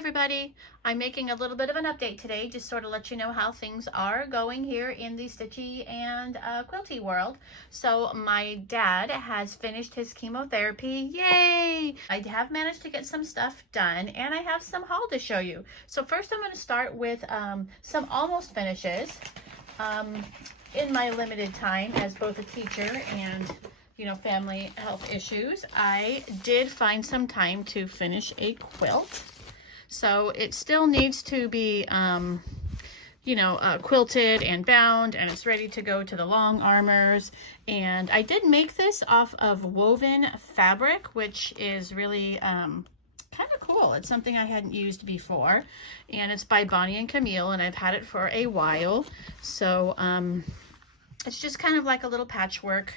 everybody, I'm making a little bit of an update today, just sort of let you know how things are going here in the stitchy and quilty world. So my dad has finished his chemotherapy, yay! I have managed to get some stuff done and I have some haul to show you. So first I'm going to start with some almost finishes. In my limited time as both a teacher and family health issues, I did find some time to finish a quilt. So it still needs to be, quilted and bound, and it's ready to go to the long armors. And I did make this off of woven fabric, which is really kind of cool. It's something I hadn't used before, and it's by Bonnie and Camille, and I've had it for a while. So it's just kind of like a little patchwork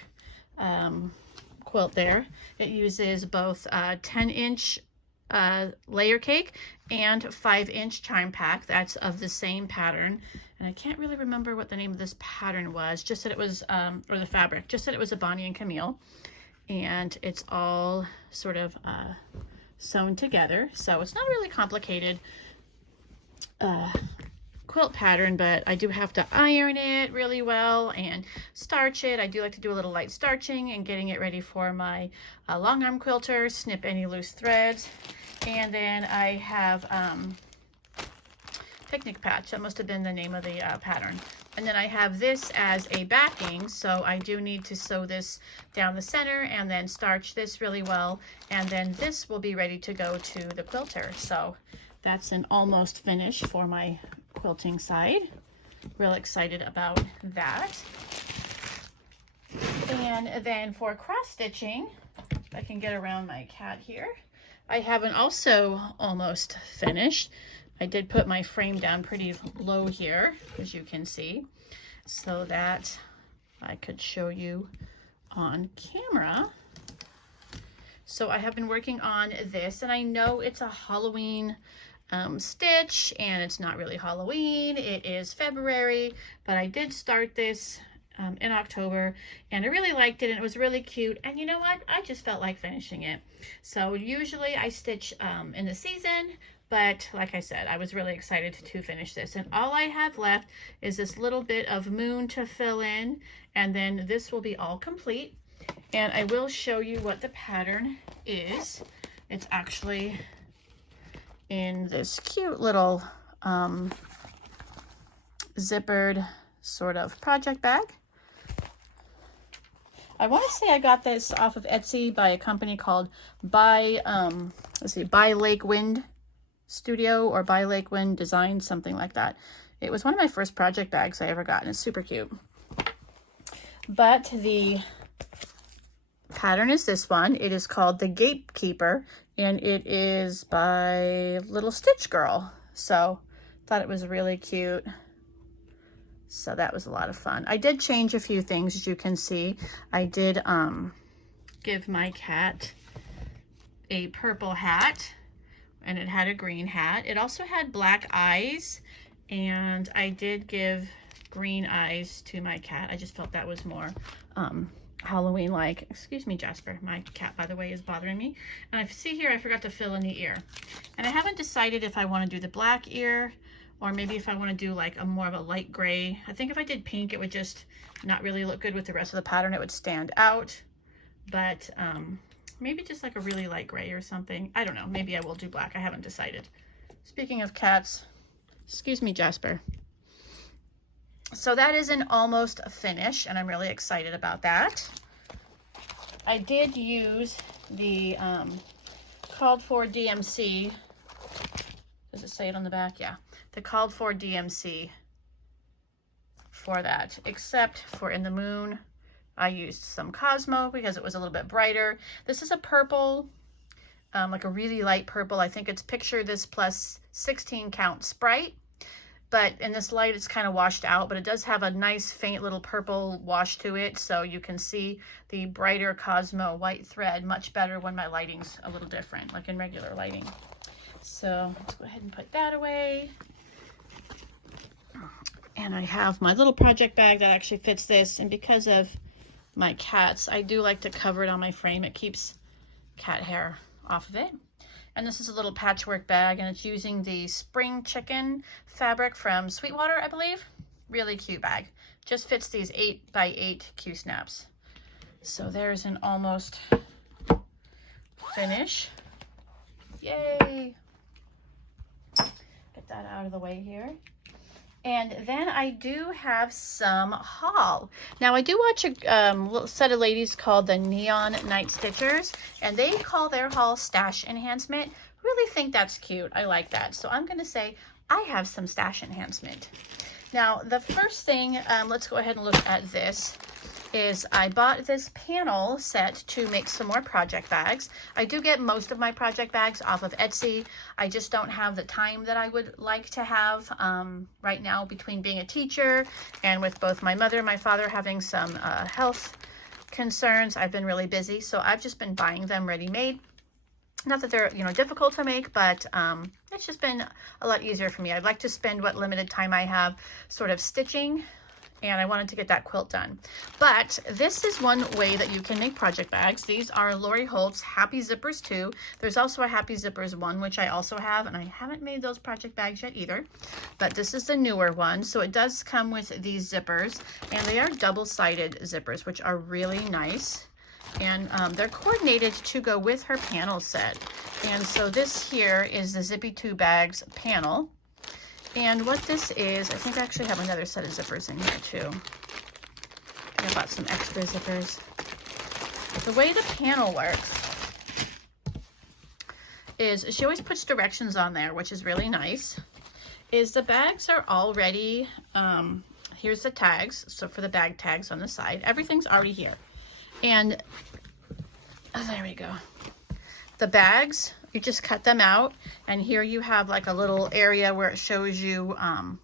quilt there. It uses both 10-inch layer cake and 5-inch chime pack. That's of the same pattern, and I can't really remember what the name of this pattern was, just that it was or the fabric, just that it was a Bonnie and Camille, and it's all sort of sewn together. So it's not really complicated quilt pattern, but I do have to iron it really well and starch it. I do like to do a little light starching and getting it ready for my long arm quilter, snip any loose threads. And then I have picnic patch. That must have been the name of the pattern. And then I have this as a backing, so I do need to sew this down the center and then starch this really well, and then this will be ready to go to the quilter. So that's an almost finish for my quilting side. Real excited about that. And then for cross stitching, if I can get around my cat here, I haven't also almost finished. I did put my frame down pretty low here, as you can see, so that I could show you on camera. So I have been working on this, and I know it's a Halloween stitch, and it's not really Halloween, it is February, but I did start this in October, and I really liked it, and it was really cute, and you know what, I just felt like finishing it. So usually I stitch in the season, but like I said, I was really excited to finish this, and all I have left is this little bit of moon to fill in, and then this will be all complete. And I will show you what the pattern is. It's actually in this cute little zippered sort of project bag. I want to say I got this off of Etsy by a company called By Lake Wind Studio or By Lake Wind Design, something like that. It was one of my first project bags I ever got, and it's super cute. But the pattern is this one. It is called the Gatekeeper, and it is by Little Stitch Girl. So thought it was really cute. So that was a lot of fun. I did change a few things, as you can see. I did give my cat a purple hat, and it had a green hat. It also had black eyes, and I did give green eyes to my cat. I just felt that was more Halloween-like. Excuse me, Jasper. My cat, by the way, is bothering me. And I see here I forgot to fill in the ear. And I haven't decided if I want to do the black ear or maybe if I want to do like a more of a light gray. I think if I did pink, it would just not really look good with the rest of the pattern. It would stand out. But maybe just like a really light gray or something. I don't know. Maybe I will do black. I haven't decided. Speaking of cats, excuse me, Jasper. So that is an almost finish, and I'm really excited about that. I did use the called for DMC. Does it say it on the back? Yeah. The called for DMC for that, except for in the moon, I used some Cosmo because it was a little bit brighter. This is a purple, like a really light purple. I think it's Picture This plus 16 count Sprite. But in this light, it's kind of washed out, but it does have a nice faint little purple wash to it. So you can see the brighter Cosmo white thread much better when my lighting's a little different, like in regular lighting. So let's go ahead and put that away. And I have my little project bag that actually fits this. And because of my cats, I do like to cover it on my frame. It keeps cat hair off of it. And this is a little patchwork bag, and it's using the spring chicken fabric from Sweetwater, I believe. Really cute bag. Just fits these 8x8 Q snaps. So there's an almost finish. Yay! Get that out of the way here. And then I do have some haul. Now I do watch a little set of ladies called the Neon Night Stitchers, and they call their haul stash enhancement. Really think that's cute. I like that. So I'm gonna say I have some stash enhancement. Now the first thing, let's go ahead and look at this, is I bought this panel set to make some more project bags. I do get most of my project bags off of Etsy. I just don't have the time that I would like to have right now between being a teacher and with both my mother and my father having some health concerns. I've been really busy, so I've just been buying them ready-made. Not that they're, you know, difficult to make, but it's just been a lot easier for me. I'd like to spend what limited time I have sort of stitching, and I wanted to get that quilt done. But this is one way that you can make project bags. These are Lori Holt's Happy Zippers 2. There's also a Happy Zippers 1, which I also have, and I haven't made those project bags yet either. But this is the newer one. So it does come with these zippers, and they are double-sided zippers, which are really nice. And they're coordinated to go with her panel set. And so this here is the Zippy Bags panel. And what this is, I think I actually have another set of zippers in here too. I bought some extra zippers. The way the panel works is she always puts directions on there, which is really nice. Is the bags are already, here's the tags. So for the bag tags on the side, everything's already here. And oh, there we go. The bags, you just cut them out, and here you have like a little area where it shows you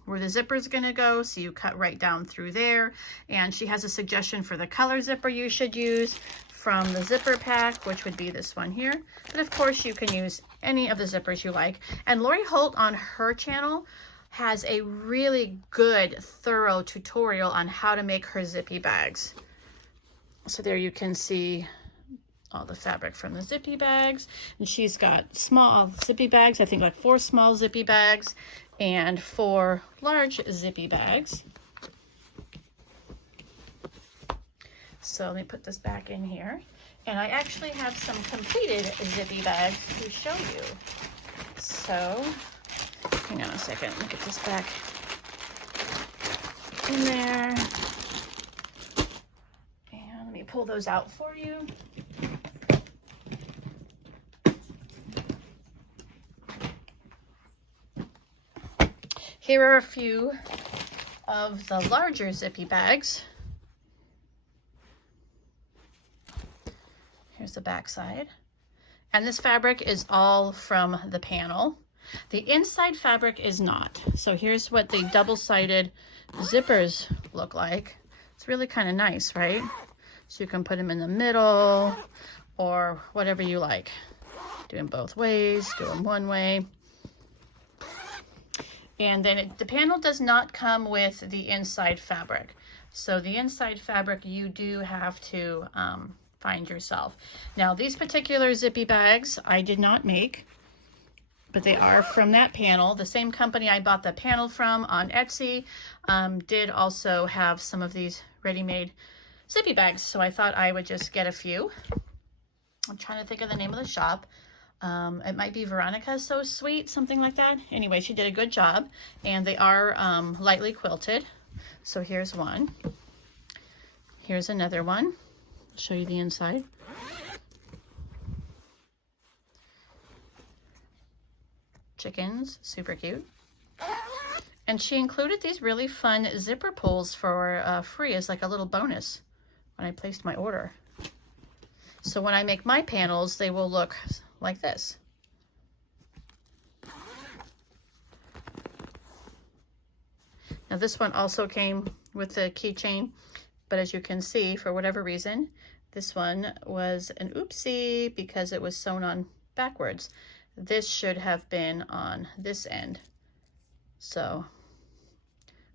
where the zipper is going to go, so you cut right down through there. And she has a suggestion for the color zipper you should use from the zipper pack, which would be this one here. But of course you can use any of the zippers you like. And Lori Holt on her channel has a really good, thorough tutorial on how to make her zippy bags. So there you can see all the fabric from the zippy bags, and she's got small zippy bags, I think like 4 small zippy bags and 4 large zippy bags. So let me put this back in here, and I actually have some completed zippy bags to show you. So hang on a second, let me get this back in there, and let me pull those out for you. Here are a few of the larger zippy bags. Here's the back side. And this fabric is all from the panel. The inside fabric is not. So here's what the double-sided zippers look like. It's really kind of nice, right? So you can put them in the middle or whatever you like. Do them both ways, do them one way. And then the panel does not come with the inside fabric. So the inside fabric you do have to find yourself. Now these particular zippy bags I did not make, but they are from that panel. The same company I bought the panel from on Etsy did also have some of these ready-made zippy bags. So I thought I would just get a few. I'm trying to think of the name of the shop. It might be Veronica So Sweet, something like that. Anyway, she did a good job, and they are lightly quilted. So here's one. Here's another one. I'll show you the inside. Chickens, super cute. And she included these really fun zipper pulls for free as like a little bonus when I placed my order. So when I make my panels, they will look like this. Now this one also came with the keychain, but as you can see, for whatever reason, this one was an oopsie because it was sewn on backwards. This should have been on this end. So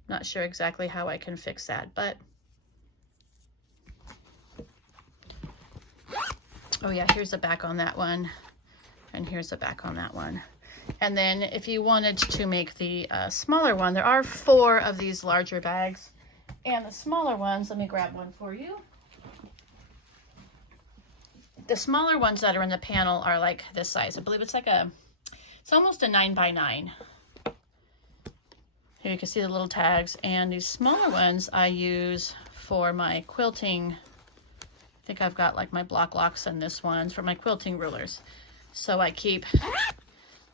not sure exactly how I can fix that, but oh yeah, here's the back on that one. And here's the back on that one. And then if you wanted to make the smaller one, there are 4 of these larger bags. And the smaller ones, let me grab one for you. The smaller ones that are in the panel are like this size. I believe it's like it's almost a 9x9. Here you can see the little tags. And these smaller ones I use for my quilting. I think I've got like my block locks and this one's for my quilting rulers. So I keep,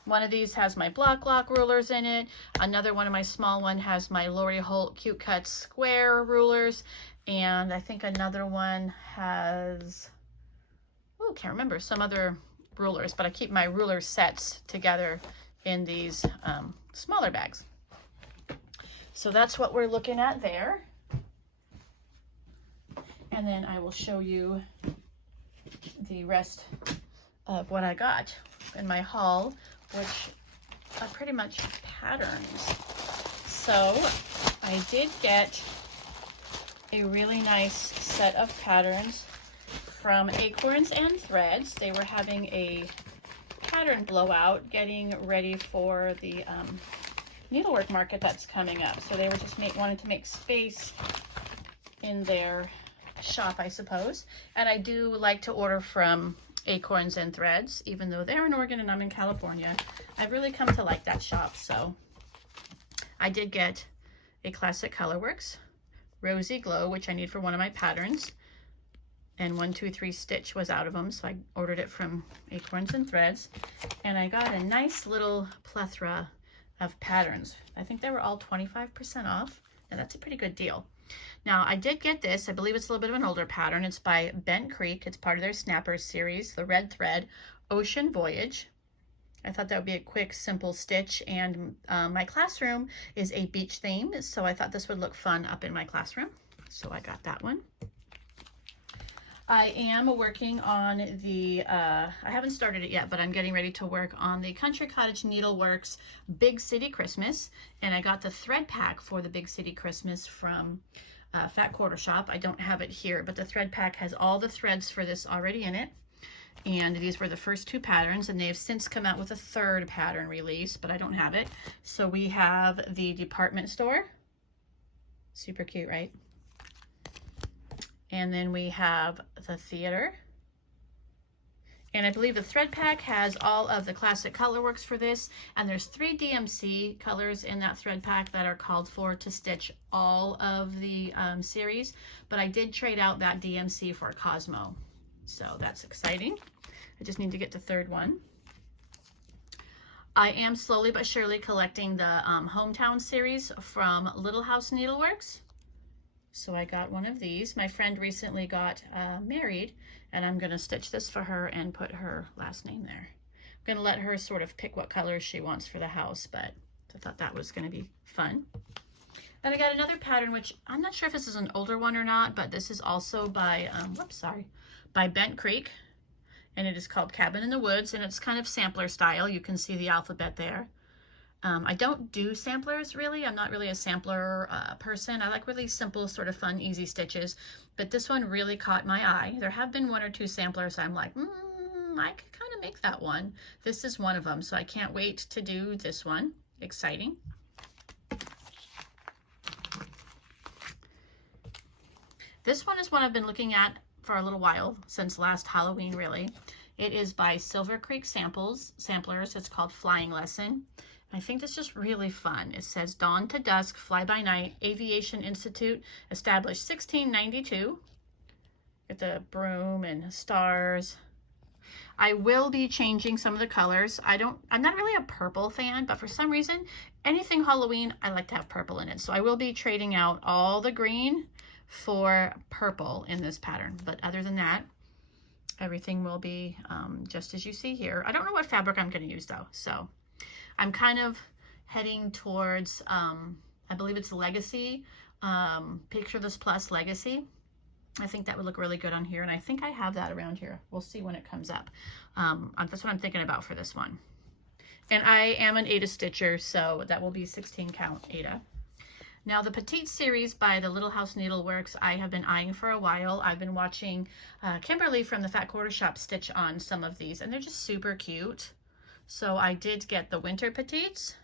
one of these has my block lock rulers in it. Another one of my small one has my Lori Holt Cute Cut square rulers. And I think another one has, oh, can't remember, some other rulers, but I keep my ruler sets together in these smaller bags. So that's what we're looking at there. And then I will show you the rest of what I got in my haul, which are pretty much patterns. So I did get a really nice set of patterns from Acorns and Threads. They were having a pattern blowout, getting ready for the needlework market that's coming up. So they were just wanted to make space in their shop, I suppose. And I do like to order from Acorns and Threads, even though they're in Oregon and I'm in California. I've really come to like that shop. So I did get a Classic Colorworks Rosy Glow, which I need for one of my patterns. And 1, 2, 3 stitch was out of them, so I ordered it from Acorns and Threads. And I got a nice little plethora of patterns. I think they were all 25% off, and that's a pretty good deal. Now, I did get this. I believe it's a little bit of an older pattern. It's by Bent Creek. It's part of their Snappers series, the red thread, Ocean Voyage. I thought that would be a quick, simple stitch, and my classroom is a beach theme, so I thought this would look fun up in my classroom. So I got that one. I am working on the, I haven't started it yet, but I'm getting ready to work on the Country Cottage Needleworks Big City Christmas. And I got the thread pack for the Big City Christmas from Fat Quarter Shop. I don't have it here, but the thread pack has all the threads for this already in it. And these were the first 2 patterns, and they have since come out with a 3rd pattern release, but I don't have it. So we have the department store. Super cute, right? And then we have the theater. And I believe the thread pack has all of the Classic Colorworks for this. And there's 3 DMC colors in that thread pack that are called for to stitch all of the series. But I did trade out that DMC for Cosmo. So that's exciting. I just need to get the 3rd one. I am slowly but surely collecting the Hometown series from Little House Needleworks. So I got one of these. My friend recently got married, and I'm going to stitch this for her and put her last name there. I'm going to let her sort of pick what colors she wants for the house, but I thought that was going to be fun. Then I got another pattern, which I'm not sure if this is an older one or not, but this is also by, by Bent Creek, and it is called Cabin in the Woods, and it's kind of sampler style. You can see the alphabet there. I don't do samplers really. I'm not really a sampler person. I like really simple, sort of fun, easy stitches. But this one really caught my eye. There have been 1 or 2 samplers I'm like, I could kind of make that one. This is one of them, so I can't wait to do this one. Exciting. This one is one I've been looking at for a little while, since last Halloween really. It is by Silver Creek Samplers. It's called Flying Lesson. I think it's just really fun. It says Dawn to Dusk, Fly by Night, Aviation Institute, established 1692. Get the broom and stars. I will be changing some of the colors. I'm not really a purple fan, but for some reason, anything Halloween, I like to have purple in it. So I will be trading out all the green for purple in this pattern. But other than that, everything will be just as you see here. I don't know what fabric I'm going to use though, so I'm kind of heading towards, I believe it's Legacy, Picture This Plus Legacy. I think that would look really good on here, and I think I have that around here. We'll see when it comes up. That's what I'm thinking about for this one. And I am an Aida stitcher, so that will be 16 count Aida. Now the Petite series by the Little House Needleworks I have been eyeing for a while. I've been watching Kimberly from the Fat Quarter Shop stitch on some of these, and they're just super cute. So I did get the winter petites.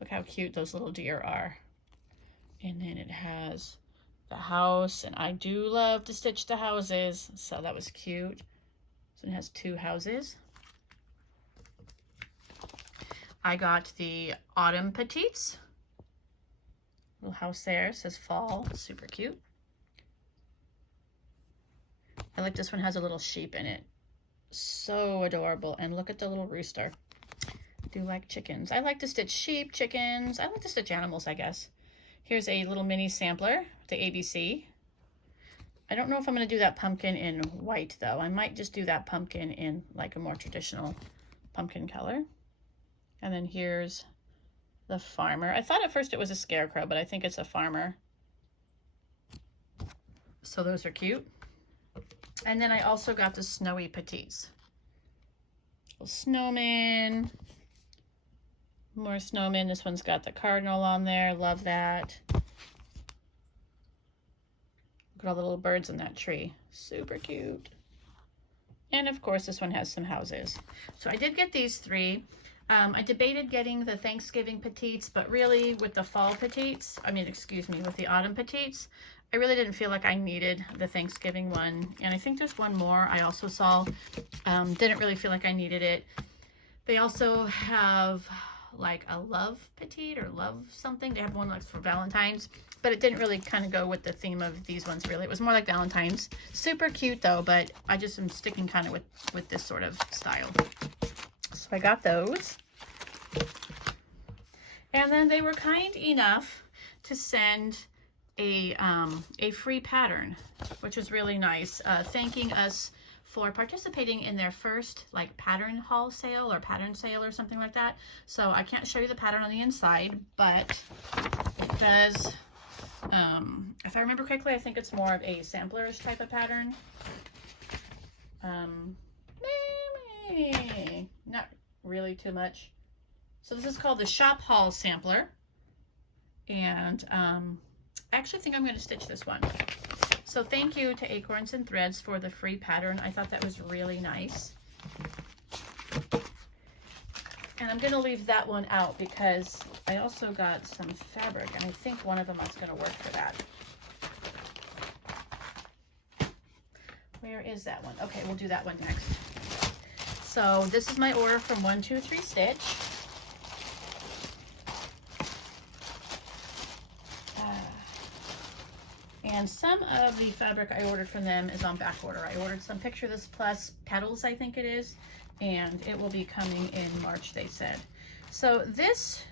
Look how cute those little deer are. And then it has the house, and I do love to stitch the houses, so that was cute. So it has 2 houses. I got the autumn petites. Little house there, says fall, super cute. I like this one, has a little sheep in it. So adorable. And look at the little rooster. I do like chickens. I like to stitch sheep, chickens. I like to stitch animals, I guess. Here's a little mini sampler, the ABC. I don't know if I'm going to do that pumpkin in white though. I might just do that pumpkin in like a more traditional pumpkin color. And then here's the farmer. I thought at first it was a scarecrow, but I think it's a farmer. So those are cute. And then I also got the snowy petites. Little snowman. More snowmen. This one's got the cardinal on there. Love that. Look at all the little birds in that tree. Super cute. And of course, this one has some houses. So I did get these 3. I debated getting the Thanksgiving petites, but really with the fall petites, with the autumn petites, I really didn't feel like I needed the Thanksgiving one. And I think there's one more I also saw. Didn't really feel like I needed it. They also have like a love petite or love something. They have one that's for Valentine's, but it didn't really kind of go with the theme of these ones really. It was more like Valentine's. Super cute though, but I just am sticking kind of with this sort of style. So I got those. And then they were kind enough to send a free pattern, which was really nice, thanking us for participating in their first like pattern haul sale or pattern sale or something like that. So I can't show you the pattern on the inside, but it does, if I remember correctly, I think it's more of a samplerish type of pattern. Not really too much. So this is called the Shop Haul Sampler. And I actually think I'm going to stitch this one. So thank you to Acorns and Threads for the free pattern. I thought that was really nice. And I'm going to leave that one out because I also got some fabric, and I think one of them is going to work for that. Where is that one? Okay, we'll do that one next. So this is my order from 123 Stitch. And some of the fabric I ordered from them is on back order. I ordered some Picture This Plus petals, I think it is, and it will be coming in March, they said. So this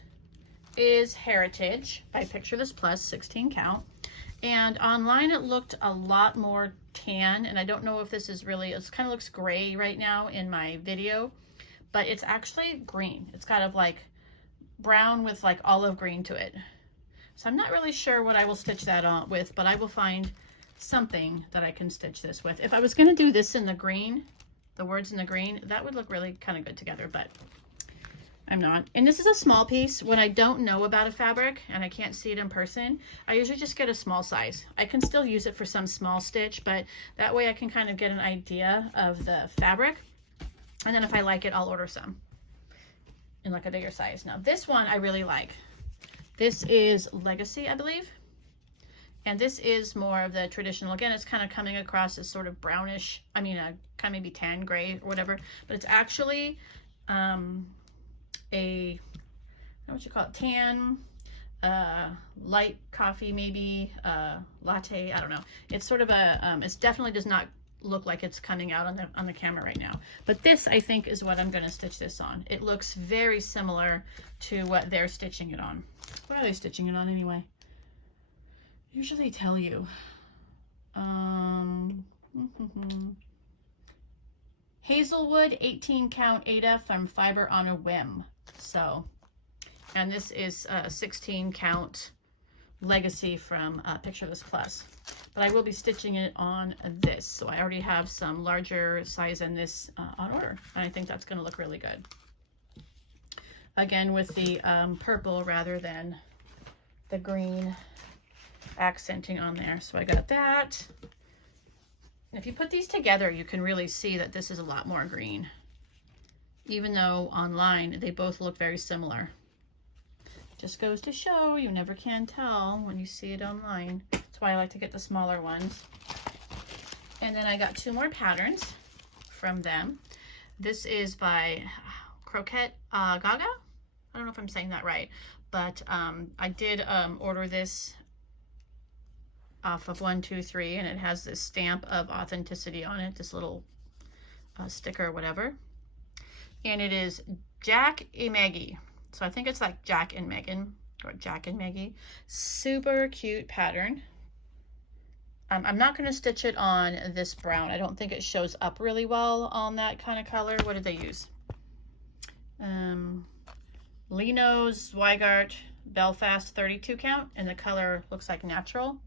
is Heritage by Picture This Plus, 16 count. And online it looked a lot more tan, and I don't know if this is really, it kind of looks gray right now in my video, but it's actually green. It's kind of like brown with like olive green to it. So I'm not really sure what I will stitch that on with, but I will find something that I can stitch this with. If I was going to do this in the green, the words in the green, that would look really kind of good together, but I'm not. And this is a small piece. When I don't know about a fabric and I can't see it in person, I usually just get a small size. I can still use it for some small stitch, but that way I can kind of get an idea of the fabric. And then if I like it, I'll order some in like a bigger size. Now this one I really like. This is Legacy, I believe. And this is more of the traditional. Again, it's kind of coming across as sort of brownish. I mean, kind of maybe tan gray or whatever. But it's actually a, I don't know what you call it, tan, light coffee maybe, latte, I don't know. It's sort of a, it definitely does not look like it's coming out on the camera right now. But this, I think, is what I'm going to stitch this on. It looks very similar to what they're stitching it on. What are they stitching it on anyway? Usually tell you. Hazelwood 18 count Ada from Fiber on a Whim. So, and this is 16 count Legacy from Picture This Plus. But I will be stitching it on this. So I already have some larger size in this on order. And I think that's going to look really good. again with the purple rather than the green accenting on there. So I got that. If you put these together, you can really see that this is a lot more green, even though online they both look very similar. Just goes to show you never can tell when you see it online. That's why I like to get the smaller ones. And then I got 2 more patterns from them. This is by Croquette Gaga. I don't know if I'm saying that right, but I did order this off of 123, and it has this stamp of authenticity on it, this little sticker or whatever. And it is Jack and Maggie. So I think it's like Jack and Megan, or Jack and Maggie. Super cute pattern. I'm not going to stitch it on this brown. I don't think it shows up really well on that kind of color. What did they use? Lino Zweigart Belfast 32 count, and the color looks like natural.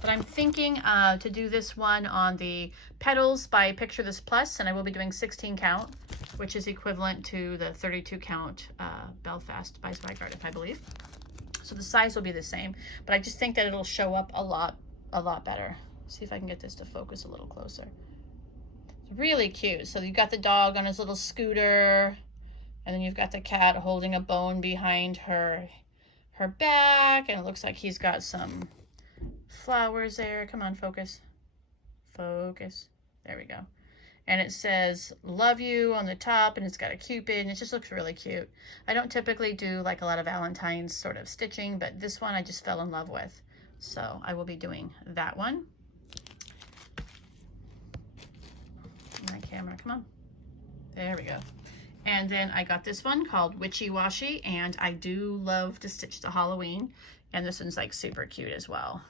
But I'm thinking to do this one on the Petals by Picture This Plus, and I will be doing 16 count, which is equivalent to the 32 count Belfast by Zweigart, I believe. So the size will be the same, but I just think that it'll show up a lot better. See if I can get this to focus a little closer. It's really cute. So you've got the dog on his little scooter, and then you've got the cat holding a bone behind her back, and it looks like he's got some flowers there. Come on, focus. Focus. There we go. And it says love you on the top, and it's got a cupid, and it just looks really cute. I don't typically do like a lot of Valentine's sort of stitching, but this one I just fell in love with. So I will be doing that one. My camera, come on. There we go. And then I got this one called Witchy Washy, and I do love to stitch to Halloween, and this one's like super cute as well.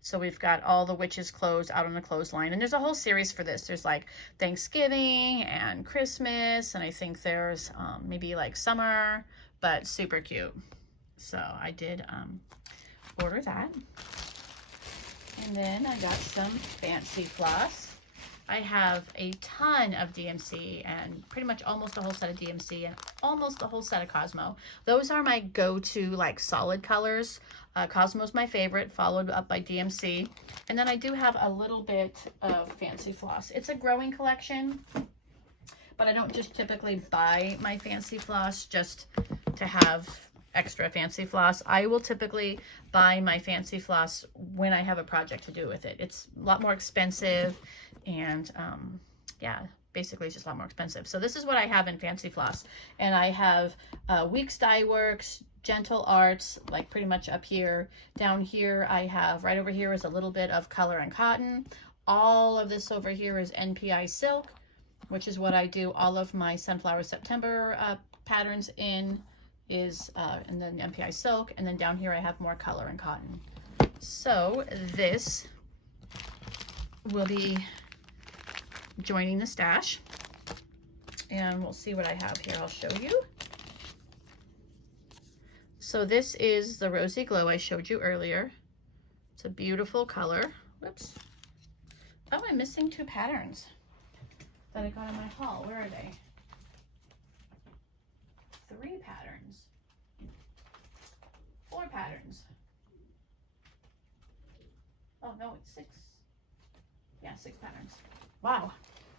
So we've got all the witches' clothes out on the clothesline, and there's a whole series for this. There's like Thanksgiving and Christmas, and I think there's maybe like summer, but super cute. So I did order that. And then I got some fancy floss. I have a ton of DMC and pretty much almost the whole set of DMC and almost the whole set of Cosmo. Those are my go-to like solid colors. Cosmo's my favorite, followed up by DMC. And then I do have a little bit of fancy floss. It's a growing collection, but I don't just typically buy my fancy floss just to have extra fancy floss. I will typically buy my fancy floss when I have a project to do with it. It's a lot more expensive, and yeah, basically it's just a lot more expensive. So this is what I have in fancy floss, and I have Weeks Dye Works, Gentle Arts, like pretty much up here. Down here I have, right over here is a little bit of Color and Cotton. All of this over here is NPI Silk, which is what I do all of my Sunflower September patterns in, is and then NPI Silk, and then down here I have more Color and Cotton. So this will be joining the stash, and we'll see what I have here. I'll show you. So this is the Rosy Glow I showed you earlier. It's a beautiful color. Whoops. Oh, I'm missing 2 patterns that I got in my haul. Where are they? 3 patterns. 4 patterns. Oh no, it's 6. Yeah, 6 patterns. Wow.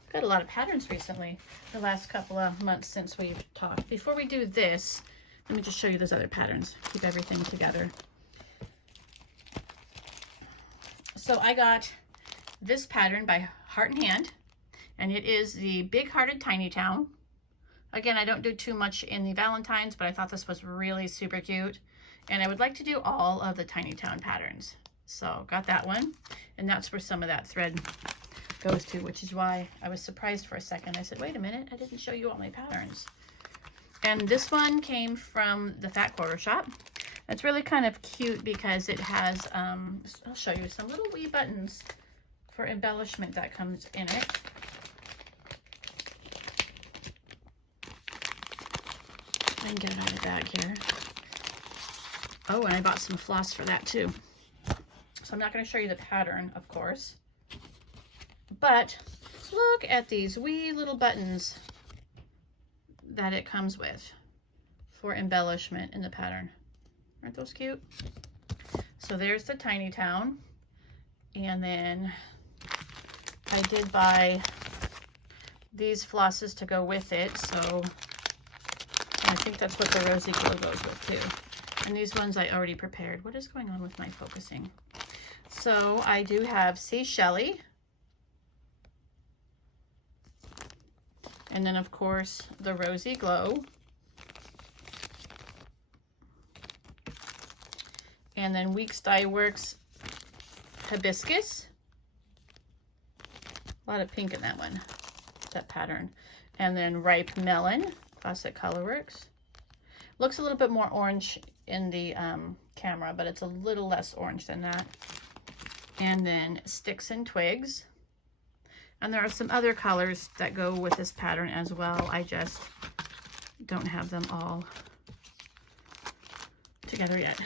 I've got a lot of patterns recently, the last couple of months since we've talked. Before we do this, let me just show you those other patterns. Keep everything together. So I got this pattern by Heart and Hand, and it is the Big Hearted Tiny Town. Again, I don't do too much in the Valentines, but I thought this was really super cute. And I would like to do all of the Tiny Town patterns. So got that one, and that's where some of that thread goes to, which is why I was surprised for a second. I said, wait a minute, I didn't show you all my patterns. And this one came from the Fat Quarter Shop. It's really kind of cute because it has, I'll show you some little wee buttons for embellishment that comes in it. I can get it out of the bag here. Oh, and I bought some floss for that too. So I'm not going to show you the pattern, of course. But look at these wee little buttons that it comes with for embellishment in the pattern. Aren't those cute? So there's the tiny town. And then I did buy these flosses to go with it. So I think that's what the rosy glow goes with too. And these ones I already prepared. What is going on with my focusing? So I do have See Shelly. And then of course the rosy glow. And then Weeks Dye Works Hibiscus. A lot of pink in that one, that pattern. And then Ripe Melon, Classic Colorworks. Looks a little bit more orange in the camera, but it's a little less orange than that. And then Sticks and Twigs. And there are some other colors that go with this pattern as well. I just don't have them all together yet.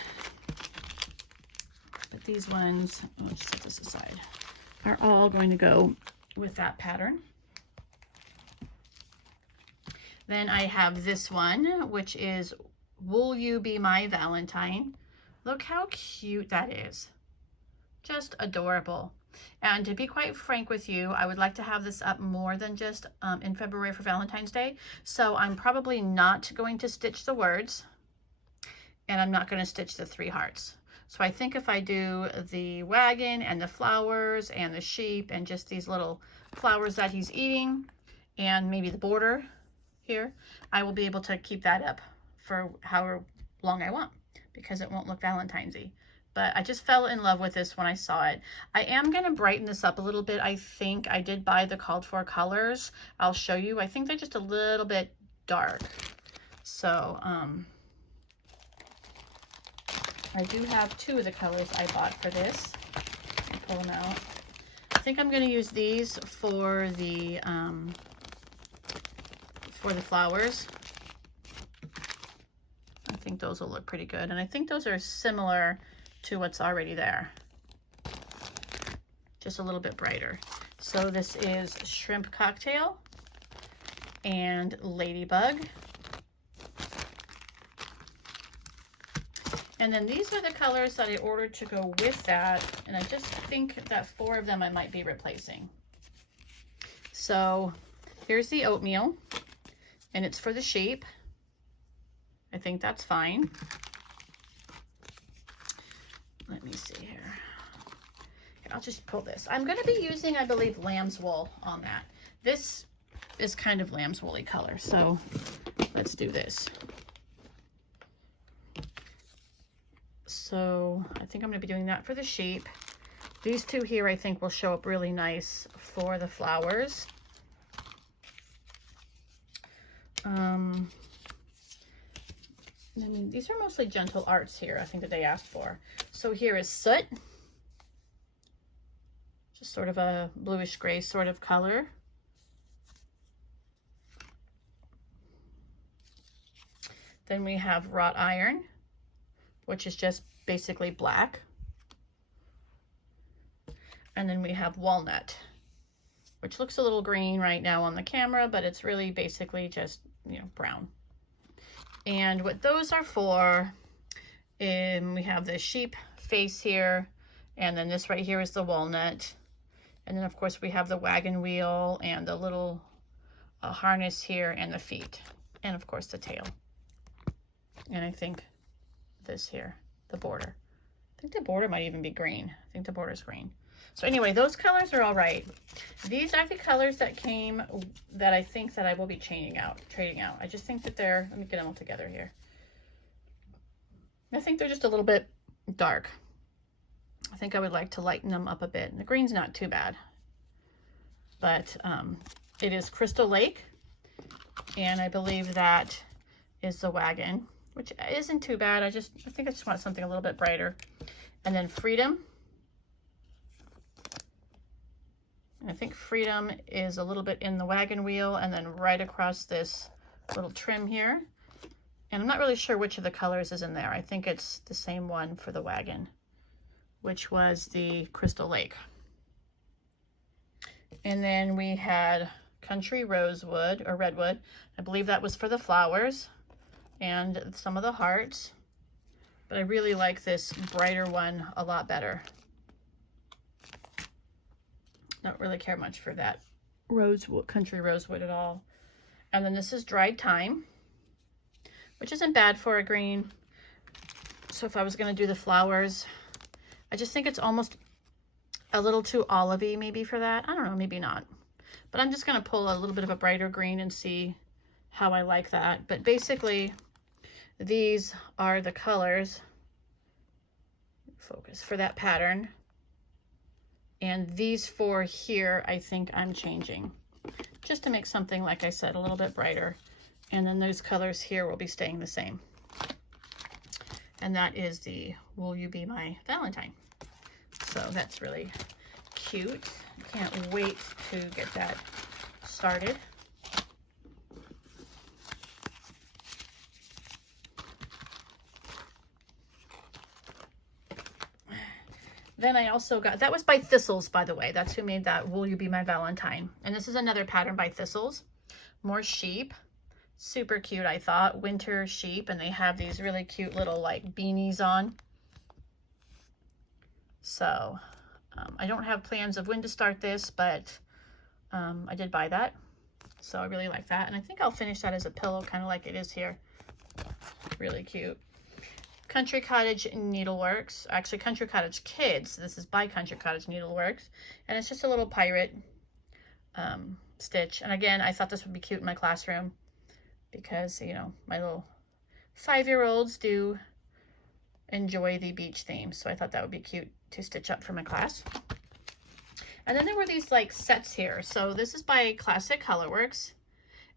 But these ones, I'll just set this aside, are all going to go with that pattern. Then I have this one, which is Will You Be My Valentine. Look how cute that is. Just adorable. And to be quite frank with you, I would like to have this up more than just in February for Valentine's Day. So I'm probably not going to stitch the words, and I'm not going to stitch the 3 hearts. So I think if I do the wagon and the flowers and the sheep and just these little flowers that he's eating and maybe the border here, I will be able to keep that up for however long I want, because it won't look Valentine's-y. But I just fell in love with this when I saw it. I am going to brighten this up a little bit. I think I did buy the called for colors. I'll show you. I think they're just a little bit dark. So I do have 2 of the colors I bought for this. I'll pull them out. I think I'm going to use these for the flowers. I think those will look pretty good. And I think those are similar to what's already there, just a little bit brighter. So this is Shrimp Cocktail and Ladybug. And then these are the colors that I ordered to go with that, and I just think that 4 of them I might be replacing. So here's the oatmeal, and it's for the sheep. I think that's fine. Let me see here. I'll just pull this. I'm going to be using, I believe, lamb's wool on that. This is kind of lamb's woolly color, so let's do this. So I think I'm going to be doing that for the sheep. These 2 here I think will show up really nice for the flowers. And these are mostly gentle arts here, I think, that they asked for. So here is Soot. Just sort of a bluish gray sort of color. Then we have Wrought Iron, which is just basically black. And then we have Walnut, which looks a little green right now on the camera, but it's really basically just, you know, brown. And what those are for, we have the sheep face here, and then this right here is the walnut. And then of course we have the wagon wheel and the little harness here and the feet, and of course the tail. And I think this here, the border. I think the border might even be green. I think the border's green. So anyway, those colors are all right. These are the colors that came that I think that I will be trading out. I just think that they're, let me get them all together here. I think they're just a little bit dark. I think I would like to lighten them up a bit. And the green's not too bad, but it is Crystal Lake, and I believe that is the wagon, which isn't too bad. I think I just want something a little bit brighter. And then Freedom. And I think Freedom is a little bit in the wagon wheel and then right across this little trim here. And I'm not really sure which of the colors is in there. I think it's the same one for the wagon, which was the Crystal Lake. And then we had Country Rosewood or Redwood. I believe that was for the flowers and some of the hearts. But I really like this brighter one a lot better. Don't really care much for that rosewood, Country Rosewood at all. And then this is Dried Thyme, which isn't bad for a green. So if I was going to do the flowers, I just think it's almost a little too olivey maybe for that. I don't know, maybe not. But I'm just going to pull a little bit of a brighter green and see how I like that. But basically, these are the colors, focus, for that pattern. And these four here, I think I'm changing just to make something, like I said, a little bit brighter. And then those colors here will be staying the same. And that is the Will You Be My Valentine. So that's really cute. Can't wait to get that started. Then I also got, that was by Thistles, by the way. That's who made that Will You Be My Valentine. And this is another pattern by Thistles. More sheep. Super cute, I thought. Winter sheep. And they have these really cute little like beanies on. So I don't have plans of when to start this, but I did buy that. So I really like that. And I think I'll finish that as a pillow, kind of like it is here. Really cute. Country Cottage Needleworks, actually Country Cottage Kids. This is by Country Cottage Needleworks, and it's just a little pirate stitch. And again, I thought this would be cute in my classroom because, you know, my little 5-year-olds do enjoy the beach theme, so I thought that would be cute to stitch up for my class. And then there were these like sets here. So this is by Classic Colorworks.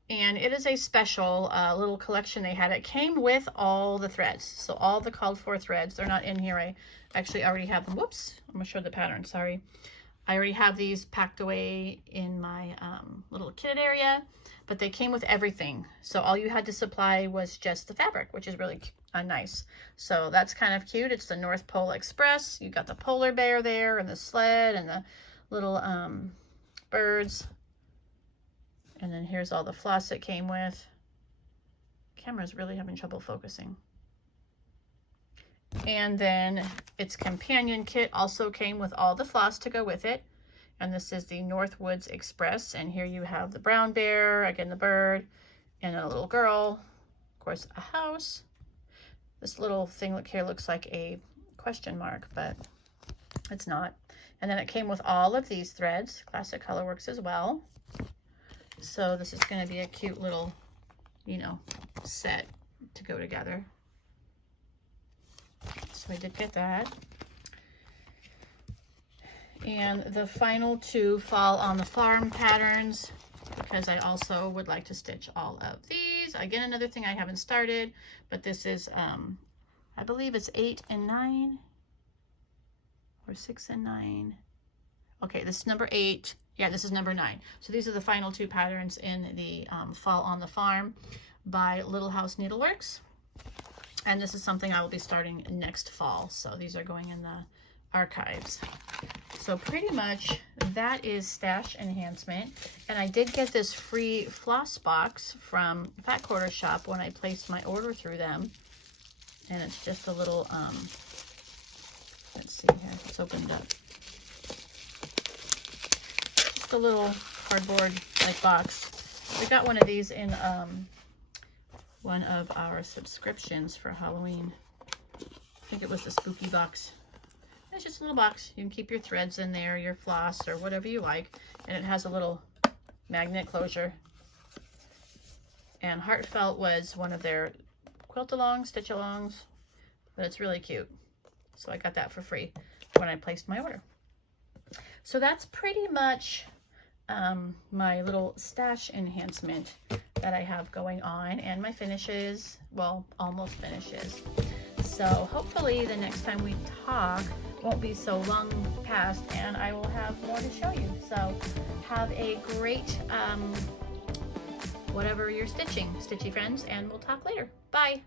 And it is a special little collection they had. It came with all the threads. So all the called for threads. They're not in here. I actually already have them. Whoops. I'm going to show the pattern. Sorry. I already have these packed away in my little kit area. But they came with everything. So all you had to supply was just the fabric, which is really nice. So that's kind of cute. It's the North Pole Express. You got the polar bear there and the sled and the little birds. And then here's all the floss it came with. Camera's really having trouble focusing. And then its companion kit also came with all the floss to go with it. And this is the Northwoods Express. And here you have the brown bear, again the bird, and a little girl. Of course, a house. This little thing look here looks like a question mark, but it's not. And then it came with all of these threads, Classic Colorworks as well. So this is going to be a cute little, you know, set to go together. So I did get that. And the final two fall on the farm patterns because I also would like to stitch all of these. Again, another thing I haven't started, but this is, I believe it's 8 and 9 or 6 and 9. Okay, this is number 8. Yeah, this is number 9. So these are the final two patterns in the Fall on the Farm by Little House Needleworks. And this is something I will be starting next fall. So these are going in the archives. So pretty much that is stash enhancement. And I did get this free floss box from Fat Quarter Shop when I placed my order through them. And it's just a little, let's see here, it's opened up. A little cardboard like box. We got one of these in one of our subscriptions for Halloween. I think it was the spooky box. It's just a little box. You can keep your threads in there, your floss, or whatever you like. And it has a little magnet closure. And Heartfelt was one of their quilt alongs, stitch alongs, but it's really cute. So I got that for free when I placed my order. So that's pretty much my little stash enhancement that I have going on, and my finishes, well, almost finishes. So hopefully the next time we talk won't be so long past and I will have more to show you. So have a great whatever you're stitching, stitchy friends, and we'll talk later. Bye.